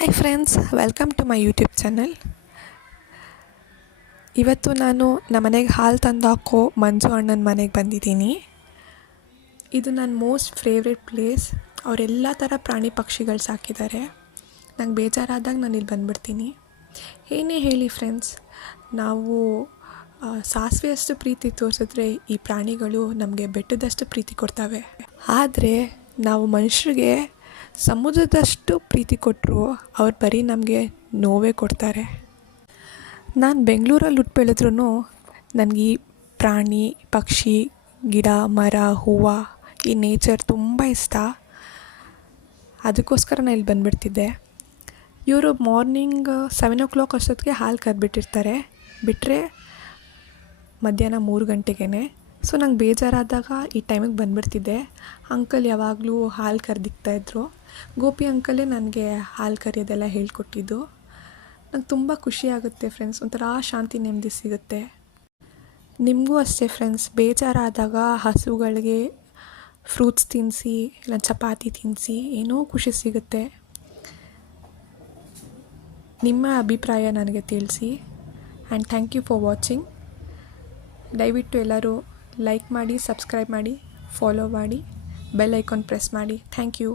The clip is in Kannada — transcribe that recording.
Hi friends welcome to my YouTube channel ಇವತ್ತು ನಾನು ನಮ್ಮ ಮನೆಗೆ ಹಾಲು ತಂದಾಕೋ ಮಂಜು ಅಣ್ಣನ ಮನೆಗೆ ಬಂದಿದ್ದೀನಿ. ಇದು ನನ್ನ ಮೋಸ್ಟ್ ಫೇವ್ರೆಟ್ ಪ್ಲೇಸ್ ಅವರೆಲ್ಲ ಥರ ಪ್ರಾಣಿ ಪಕ್ಷಿಗಳು ಸಾಕಿದ್ದಾರೆ. ನಂಗೆ ಬೇಜಾರಾದಾಗ ನಾನು ಇಲ್ಲಿ ಬಂದುಬಿಡ್ತೀನಿ. ಏನೇ ಹೇಳಿ ಫ್ರೆಂಡ್ಸ್ ನಾವು ಸಾಸಿವೆಯಷ್ಟು ಪ್ರೀತಿ ತೋರಿಸಿದ್ರೆ ಈ ಪ್ರಾಣಿಗಳು ನಮಗೆ ಬೆಟ್ಟದಷ್ಟು ಪ್ರೀತಿ ಕೊಡ್ತವೆ. ಆದರೆ ನಾವು ಮನುಷ್ಯರಿಗೆ ಸಮುದ್ರದಷ್ಟು ಪ್ರೀತಿ ಕೊಟ್ಟರು ಅವ್ರು ಬರೀ ನಮಗೆ ನೋವೇ ಕೊಡ್ತಾರೆ. ನಾನು ಬೆಂಗಳೂರಲ್ಲಿ ಹುಟ್ಟು ನನಗೆ ಈ ಪ್ರಾಣಿ, ಪಕ್ಷಿ, ಗಿಡ, ಮರ, ಹೂವು ಈ ನೇಚರ್ ತುಂಬ ಇಷ್ಟ. ಅದಕ್ಕೋಸ್ಕರ ನಾನು ಇಲ್ಲಿ ಬಂದುಬಿಡ್ತಿದ್ದೆ. ಇವರು ಮಾರ್ನಿಂಗ್ ಸೆವೆನ್ ಓ ಕ್ಲಾಕ್ ಅಷ್ಟೊತ್ತಿಗೆ ಹಾಲು ಕರೆದ್ಬಿಟ್ಟಿರ್ತಾರೆ. ಬಿಟ್ಟರೆ ಮಧ್ಯಾಹ್ನ ಮೂರು ಗಂಟೆಗೆ ಸೊ ನಂಗೆ ಬೇಜಾರಾದಾಗ ಈ ಟೈಮಿಗೆ ಬಂದುಬಿಡ್ತಿದ್ದೆ. ಅಂಕಲ್ ಯಾವಾಗಲೂ ಹಾಲು ಕರೆದಿಕ್ತಾಯಿದ್ರು ಗೋಪಿ ಅಂಕಲೇ ನನಗೆ ಹಾಲು ಕರೆಯೋದೆಲ್ಲ ಹೇಳ್ಕೊಟ್ಟಿದ್ದು. ನಂಗೆ ತುಂಬ ಖುಷಿ ಆಗುತ್ತೆ ಫ್ರೆಂಡ್ಸ್ ಒಂಥರ ಶಾಂತಿ ನೆಮ್ಮದಿ ಸಿಗುತ್ತೆ. ನಿಮಗೂ ಅಷ್ಟೇ ಫ್ರೆಂಡ್ಸ್ ಬೇಜಾರಾದಾಗ ಹಸುಗಳಿಗೆ ಫ್ರೂಟ್ಸ್ ತಿನ್ನಿಸಿ ಇಲ್ಲ ಚಪಾತಿ ತಿನ್ನಿಸಿ ಏನೋ ಖುಷಿ ಸಿಗುತ್ತೆ. ನಿಮ್ಮ ಅಭಿಪ್ರಾಯ ನನಗೆ ತಿಳಿಸಿ. And thank you for watching ದಯವಿಟ್ಟು ಎಲ್ಲರೂ ಲೈಕ್ ಮಾಡಿ ಸಬ್ಸ್ಕ್ರೈಬ್ ಮಾಡಿ ಫಾಲೋ ಮಾಡಿ ಬೆಲ್ ಐಕಾನ್ ಪ್ರೆಸ್ ಮಾಡಿ. Thank you